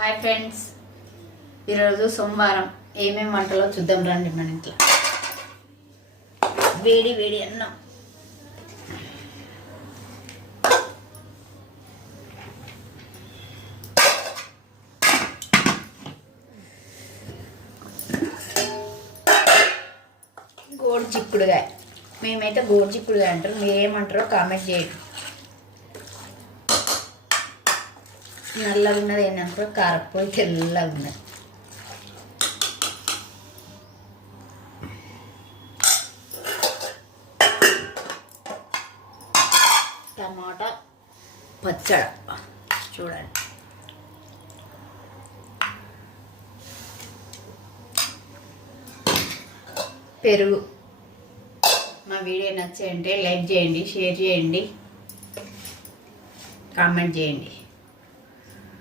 Hi friends, ఈరోజు సోమవారం ఏమేమి వంటలో చూద్దాం రండి. మన ఇంట్లో వేడి వేడి అన్నం, గోడు చిక్కుడుగా, మేమైతే గోడు చిక్కుడుగా అంటారు, మీరు ఏమంటారో కామెంట్ చేయండి. నల్లగా ఉన్నది ఏంటంటే కారపోయి తెల్లగా ఉన్నది. టమాటా పచ్చడి చూడండి. పెరుగు. మా వీడియో నచ్చాయంటే లైక్ చేయండి, షేర్ చేయండి, కామెంట్ చేయండి.